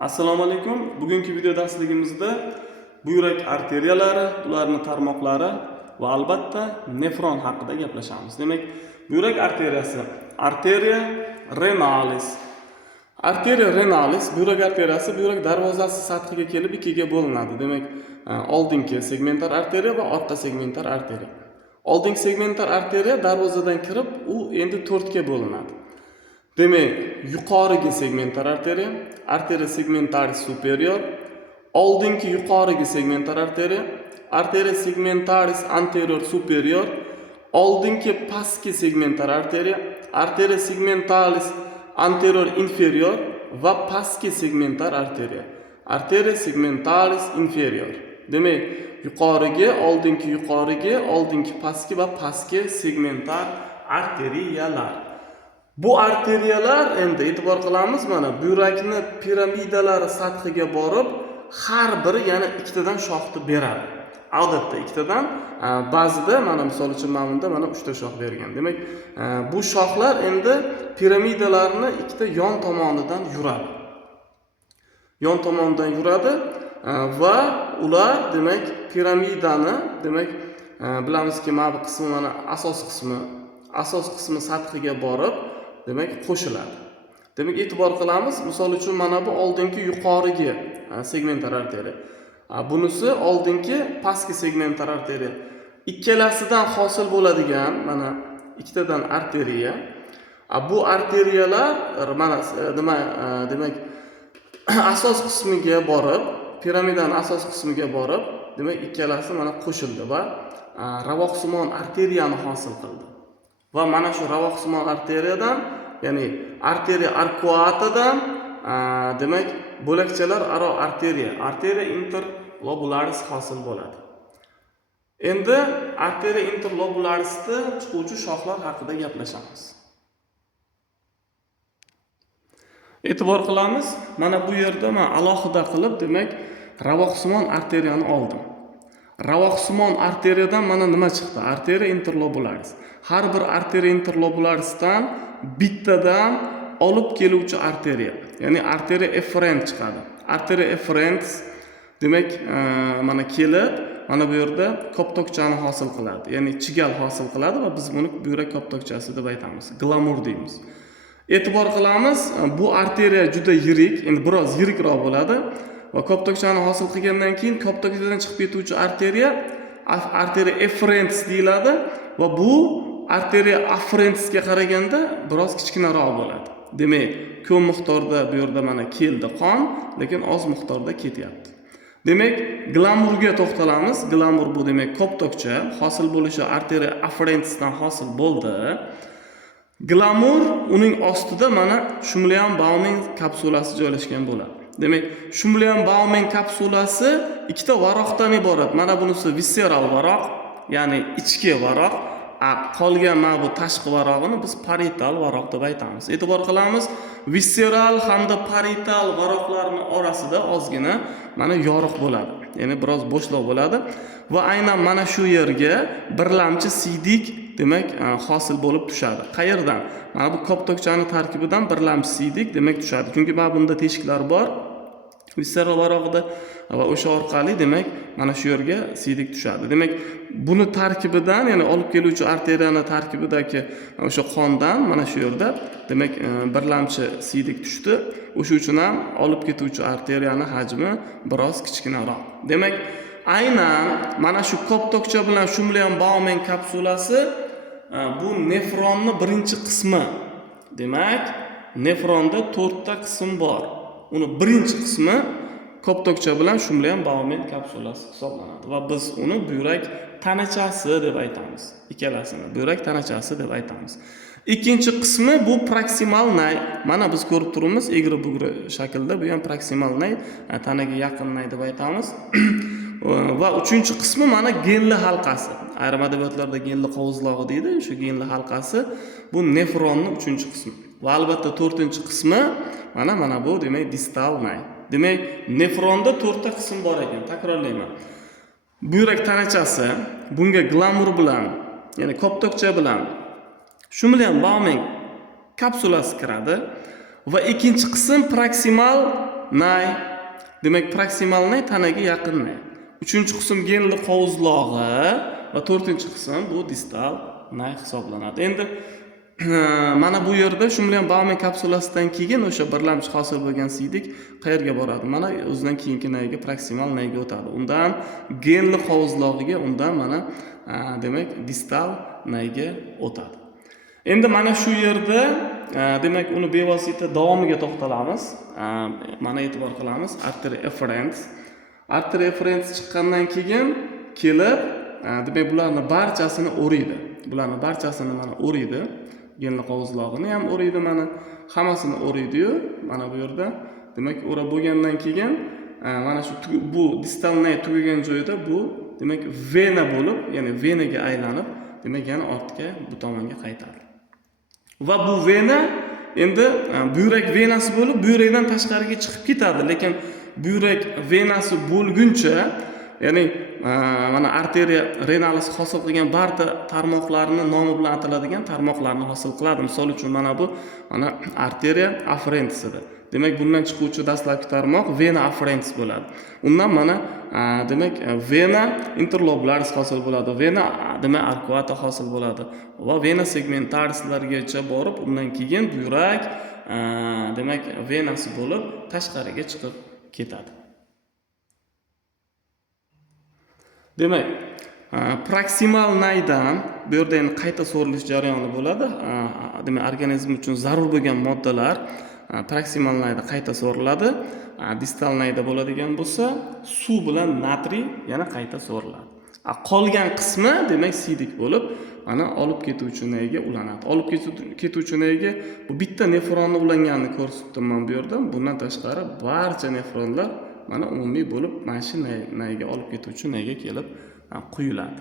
Assalomu alaykum. Bugungi video darsligimizda buyrak arteriyalari, ularning tarmoqlari va albatta nefron haqida gaplashamiz. Demak, buyrak arteriyasi, arteria renalis. Arteria renalis buyrak arteriyasi buyrak darvozasi sathiga kelib ikkiga bo'linadi. Demak, oldingi segmentar arteriya va orqa segmentar arteriya. Oldingi segmentar arteriya darvozadan kirib, u endi 4 ga bo'linadi. Demak, yuqorigi segmentar arteriya, arteria segmentaris superior, oldingi yuqorigi segmentar arteriya, arteria segmentaris anterior superior, oldingi pastki segmentar arteriya, arteria segmentalis anterior inferior va pastki segmentar arteriya, arteria segmentalis inferior. Demak, yuqorigi, oldingi pastki va pastki segmentar arteriyalar. Bu arteriyalar endi e'tibor qilamiz, mana buyrakni piramidalari sathiga borib, har biri yana ikkitadan shoxni beradi. Odatda ikkitadan, ba'zida mana misol uchun ma'munda mana 3 ta shox bergan. Demak, bu shoxlar endi piramidalarni ikkita yon tomonidan yuradi. Yon tomonidan yuradi va ular demak piramidani, demak bilamizki, mana bu qismi mana asos qismi sathiga borib demak qo'shiladi. Demak, e'tibor qilamiz, misol uchun mana bu oldingi yuqorigi segmentar arteriya. Bunisi oldingi pastki segmentar arteriya. Ikkalasidan hosil bo'ladigan mana ikkitadan arteriya. Bu arteriyalar mana demak asos qismiga borib, piramidaning asos qismiga borib, demak ikkalasi mana qo'shildi va ravoqsimon arteriyani hosil qildi. Va mana shu ravoqsimon arteriyadan, ya'ni arteriya arcuatadan demak bo'lakchalar aro arteriya interlobularis hosil bo'ladi. Endi arteriya interlobularisda chiquvchi shoxlar haqida gaplashamiz. E'tibor qilamiz, mana bu yerda men alohida qilib demak ravoqsimon arteriyani oldim. Ravoqsimon arteriyadan mana nima chiqdi? Arteriya interlobularis. Har bir arteriya interlobularisdan bittadan olib keluvchi arteriya, ya'ni arteriya efferent chiqadi. Arteriya efferent demak mana kelib, mana bu yerda koptokchani hosil qiladi, ya'ni chigal hosil qiladi va biz buni buyrak koptokchasi deb aytamiz. Glamur deymiz. E'tibor qilamiz, bu arteriya juda yirik, endi biroz yirikroq bo'ladi. Va koptokchani hosil qilgandan keyin koptokchadan chiqib ketuvchi arteriya efferens deyiladi va bu arteriya afferensga qaraganda biroz kichkinaroq bo'ladi. Demak, ko'p miqdorda bu yerda mana keldi qon, lekin oz miqdorda ketyapti. Demak, glamurga to'xtalamiz. Glamur bu demak koptokcha, hosil bo'lishi arteriya afferensdan hosil bo'ldi. Glamur uning ostida mana Shumlian-Baumann kapsulasi joylashgan bo'ladi. Demak, Shumlian-Baumann kapsulasi ikkita varoqdan iborat. Mana bunisi visceral varoq, ya'ni ichki varoq, qolgan mana bu tashqi varog'ini biz parietal varoq deb aytamiz. E'tibor qilamiz, visceral hamda parietal varoqlarning orasida ozgina mana yoriq bo'ladi. Ya'ni biroz bo'shliq bo'ladi va aynan mana shu yerga birlamchi siydik demak hosil bo'lib tushadi. Qayerdan? Mana bu koptokchaning tarkibidan birlamchi siydik demak tushadi. Chunki mana bunda teshiklar bor. Visceral varog'ida va o'sha orqali demak mana shu yerga siydik tushadi. Demak, buni tarkibidan, ya'ni olib keluvchi arteriyaning tarkibidagi o'sha qondan mana shu yerda demak birlamchi siydik tushdi. O'sha uchun ham olib ketuvchi arteriyaning hajmi biroz kichkinaroq. Demak, aynan mana shu koptokcha bilan Shumlian-Baumann kapsulasi bu nefronning birinchi qismi. Demak, nefronda 4 ta qism bor. Uni birinchi qismi koptokcha bilan Shumlian-Baumann kapsulasi hisoblanadi va biz uni buyrak tanachasi deb aytamiz. Ikkalasini buyrak tanachasi deb aytamiz. Ikkinchi qismi bu proksimal nay. Mana biz ko'rib turibmiz, egri-bugri shaklda, bu ham proksimal nay, tanaga yaqin nay deb aytamiz. Va uchinchi qismi mana genli halqasi. Ayrim adabiyotlarda genli qovuzlog'i deydi. Shu genli halqasi bu nefronning uchinchi qismi. Va albatta 4-qismi mana bu demak distal nay. Demak, nefronda 4 ta qism bor ekan. Takrorlayman. Buyrak tanachasi, bunga glamur bilan, ya'ni koptokcha bilan Shumlian-Baumann kapsulasi kiradi va ikkinchi qism proksimal nay. Demak, proksimal nay tanaga yaqin nay. 3-qism genli qovuzlog'i va 4-qism bu distal nay hisoblanadi. Endi mana bu yerda shu bilan Bauman kapsulasidan keyin o'sha birlamchi hosil bo'lgan siydik qayerga boradi? Mana o'zidan keyingi nayga proksimal nayga o'tadi. Undan genli qovuzlog'iga, undan mana demak distal nayga o'tadi. Endi mana shu yerda demak uni bevosita davomiga to'xtalamiz. Mana e'tibor qilamiz artery efferents. Artery efferents chiqqandan keyin kelib demak bularni barchasini o'riydi. Bularni barchasini mana o'riydi. Genli qovuzlog'ini ham o'riydi, mana hammasini o'riydi-yu, mana bu yerda demak o'rab bo'lgandan keyin mana shu bu distal nay tugagan joyda bu demak vena bo'lib, ya'ni venaga aylanib, demak yana ortga bu tomonga qaytadi. Va bu vena endi buyrak venasi bo'lib, buyrakdan tashqariga chiqib ketadi, lekin buyrak venasi bo'lguncha, ya'ni mana arteriya renalis hosil qilgan barcha tarmoqlarni nomi bilan ataladigan tarmoqlarni hosil qiladi. Misol uchun mana bu mana arteriya afferentsidir. Demak, bundan chiquvchi dastlabki tarmoq vena afferens bo'ladi. Undan mana demak vena interlobularis hosil bo'ladi. Vena demak arcuata hosil bo'ladi va vena segmentarislargacha borib, undan keyin buyrak demak venasi bo'lib tashqariga chiqib ketadi. Demak, proksimal naydan bu yerda endi qayta so'rilish jarayoni bo'ladi. Demak, organizm uchun zarur bo'lgan moddalar proksimal nayda qayta so'riladi. Distal nayda bo'ladigan bo'lsa, suv bilan natriy yana qayta so'riladi. Qolgan qismi demak siydik bo'lib, mana olib ketuvchi nayga ulanadi. Olib ketuvchi nayga bu bitta nefronni ulanganini ko'rsatdim men bu yerda. Bundan tashqari barcha nefronlar mana umumiy bo'lib mana shu nayga olib ketuvchi nayga kelib quyiladi.